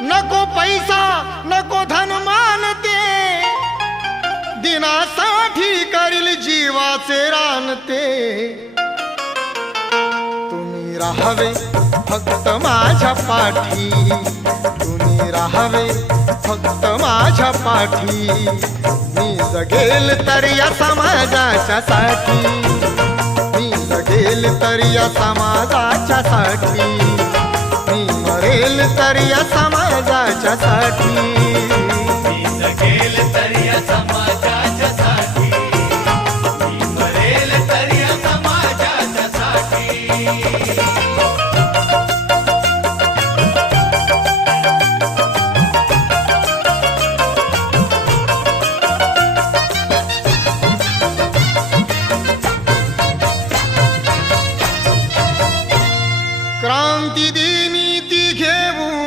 नको पैसा नको धन मानते। दिनासाठी करील जीवाचे रानते। तुम्ही राहावे फक्त माझ्या पाठी। तुम्ही राहावे फक्त माझ्या पाठी। मी जगेल तर या समाजाच्या साठी। मी जगेल तर या समाजाच्या साठी। जगेल तर या समाजाच्या साठी. जगेल तर